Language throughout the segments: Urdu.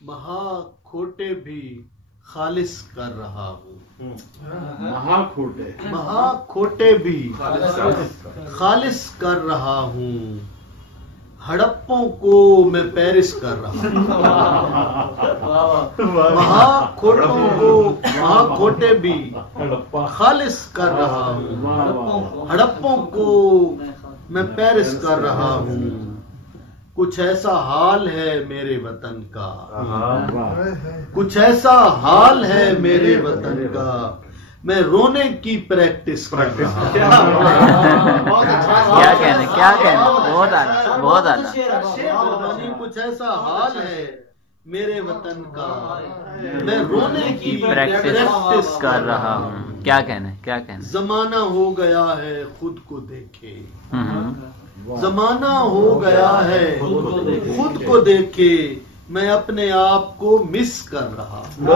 مہا کھوٹے بھی خالص کر رہا ہوں، مہا کھوٹے بھی خالص کر رہا ہوں، ہڑپوں کو میں پیرس کر رہا ہوں، مہا کھوٹے بھی خالص کر رہا ہوں، ہڑپوں کو میں پیرس کر رہا ہوں، کچھ ایسا حال ہے میرے وطن کا، کچھ ایسا حال ہے میرے وطن کا، میں رونے کی پریکٹس کر رہا ہوں۔ کیا کہنے بہت اعلیٰ کچھ ایسا حال ہے میرے وطن کا، میں رونے کی پریکٹس کر رہا ہوں۔ کیا کہنے زمانہ ہو گیا ہے خود کو دیکھے، زمانہ ہو گیا ہے خود کو دیکھے، میں اپنے آپ کو مس کر رہا ہوں۔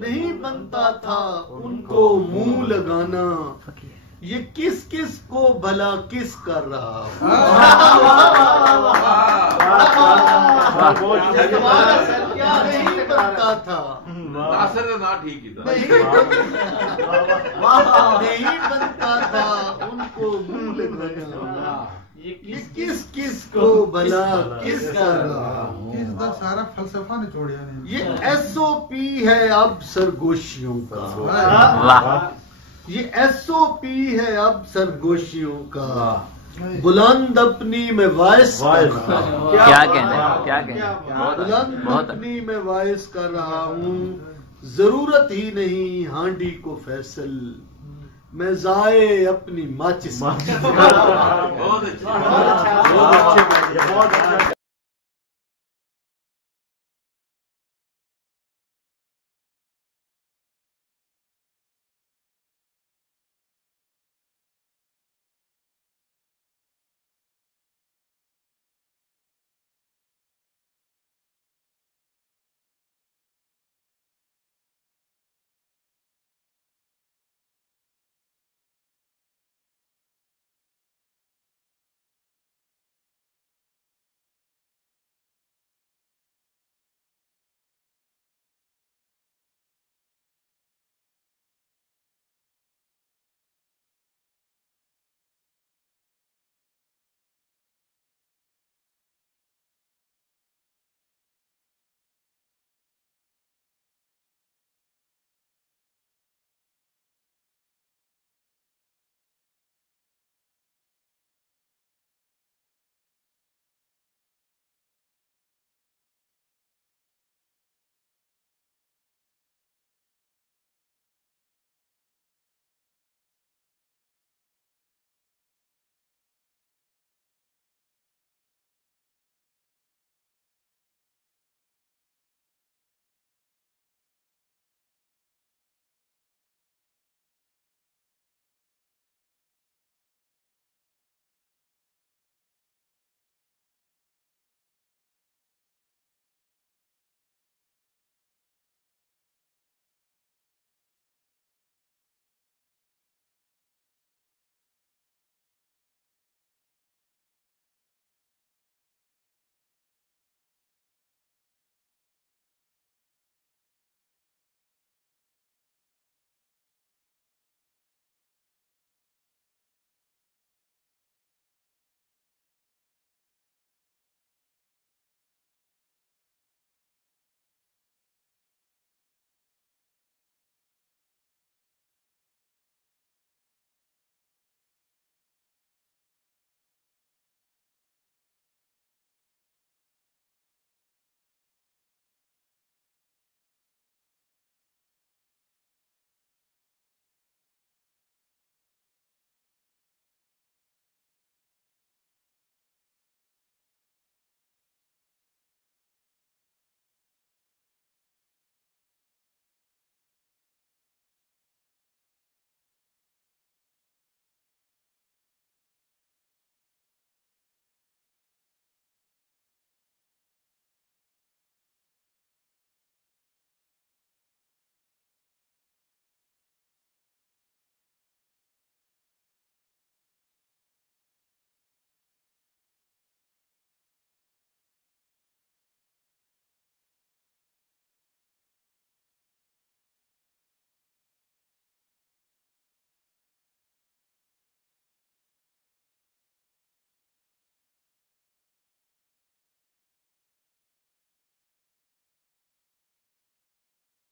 نہیں بنتا تھا ان کو منہ لگانا، یہ کس کس کو بھلا کس کر رہا ہوں۔ نہیں بنتا تھا، نہیں بنتا تھا ان کو منہ لگانا، یہ کس کس کو بھلا کس کر رہا ہوں۔ سارا فلسفہ نچوڑیا نے۔ یہ ایس او پی ہے اب سرگوشیوں کا، یہ ایس او پی ہے اب سرگوشیوں کا، بلند اپنی میں وائس کر رہا ہوں، کیا کہنے بلند اپنی میں وائس کر رہا ہوں، ضرورت ہی نہیں ہانڈی کو فیصل، میں ضائع اپنی ماچس